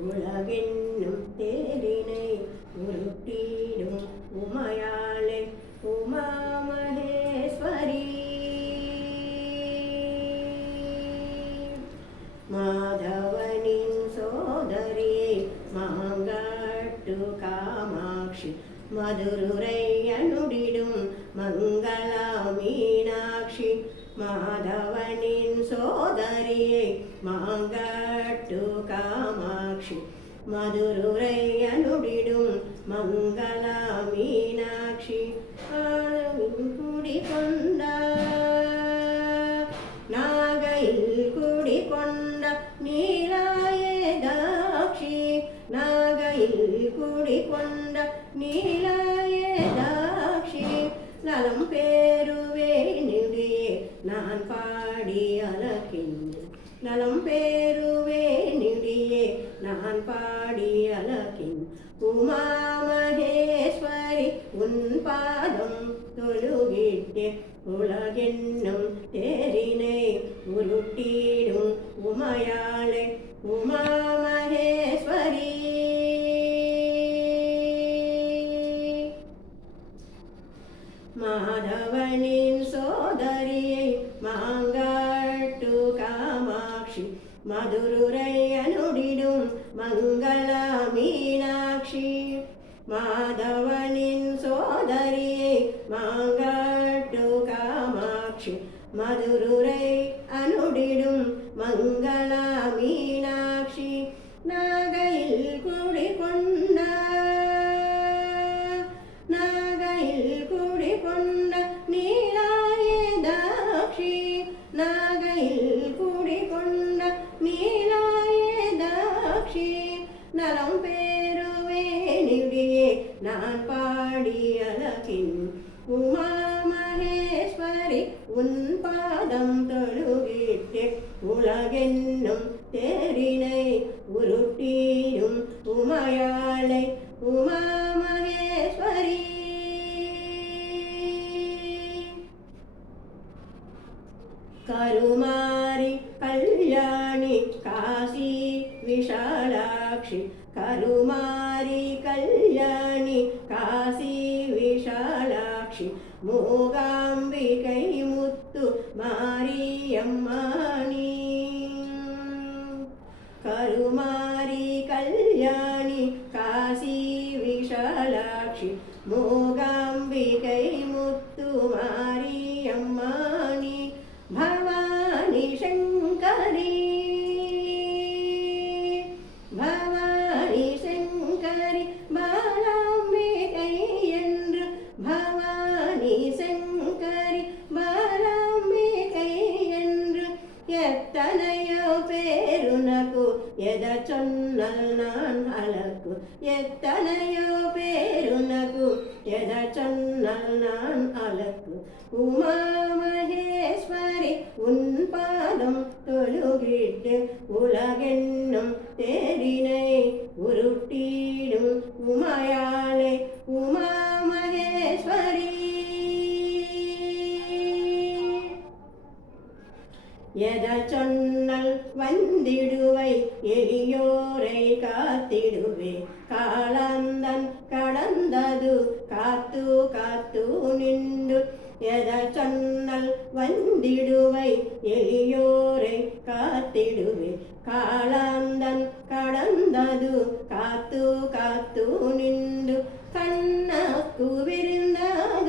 உலகென்னும் தேரினை உருட்டிடும் உமையாளே உமா மகேஸ்வரி. மாதவனின் சோதரி மாங்காட்டு காமாட்சி மதுரை அனுடிடும் மங்களா மீனாட்சி. மாதவனின் சோதரியை மாங்காட்டு காமாட்சி மதுரை அனுடிடும் மங்களா மீனாட்சி. குடி கொண்ட நாகையில் குடி கொண்ட நீலாயதாட்சி. நாகையில் குடி கொண்ட நீலாயதாட்சி. நலம் பேருவேனிடையே நான் பாடி அலக்கின்றேன். நலம் பேருவேனிடையே நான் பாடி அலக்கின். உமா மகேஸ்வரி உன் பாதம் தொழுகிட்டே உலகென்னும் தேரினை உருட்டிடும் உமையாளே உமா மகேஸ்வரி. மாதவனின் சோதரியை மாங்காட்டு காமாட்சி மதுரை அனுடிடும் மங்களா மீனாட்சி. மாதவனின் சோதரியை மாங்காட்டு காமாட்சி மதுரை அனுடிடும் மங்களா மீனாட்சி. நாகையில் குடி கொண்ட நாகையில் குடி கொண்ட நீலாயதாட்சி. நாகையில் குடி கொண்ட நீலாயதாட்சி. நலம் பேருவேனிடையே நான் பாடி அலகின். உமா மகேஸ்வரி உன் பாதம் தொழுகிட்டே உலகென்னும் தேரினை உருட்டிடும் உமையாளை உமா மகேஸ்வரி. கருமாரி கல்யாணி காசி விஷாலாட்சி. கருமாரி கல்யாணி காசி விஷாலாட்சி. மூகாம்பிகை முத்து மாரியம்மானி. கருமாரி கல்யாணி காசி விஷாலாட்சி. மூகாம்பிகை முத்து மாரியம்மானி. பவானி சங்கரி பவானி சங்கரி பாலாம்பிகை என்று. பவானி சங்கரி பாலாம்பிகை என்று. எத்தனையோ பேருனக்கு எத சொன்னல் நான் அழகு. எத்தனையோ பேருனக்கு எத சொன்னல் நான் அழகு. உமா மகேஸ்வரி உன் பாதம் தொழுகிட்டு உலகென்னும் தேரினை உருட்டிடும் உமையாளே உமா மகேஸ்வரி. எத சொன்னல் வந்திடுவை எளியோரை காத்திடுவே. காலந்தன் கடந்தது காத்து காத்து நின்று. எத சொன்னல் வந்திடுவை எளியோரை காத்திடுவே. காலந்தன் கடந்தது காத்து காத்து நின்று. கண்ணக்கு விருந்தாக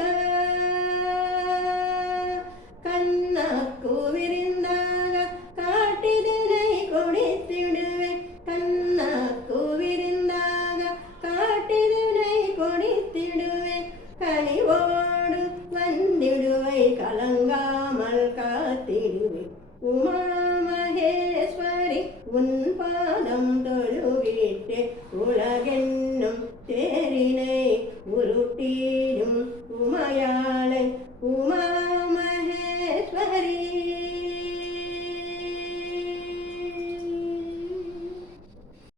கண்ணக்கு விருந்தாக காட்டிதனை கொடுத்திடுவே. கண்ணக்கு விருந்தாக காட்டிதனை கொடுத்திடுவே. கனிவோடு வந்திடுவை கலங்காமல் காத்திடுவே. உமா மகேஸ்வரி உன் பாதம் தொழுகிட்டே உலகென்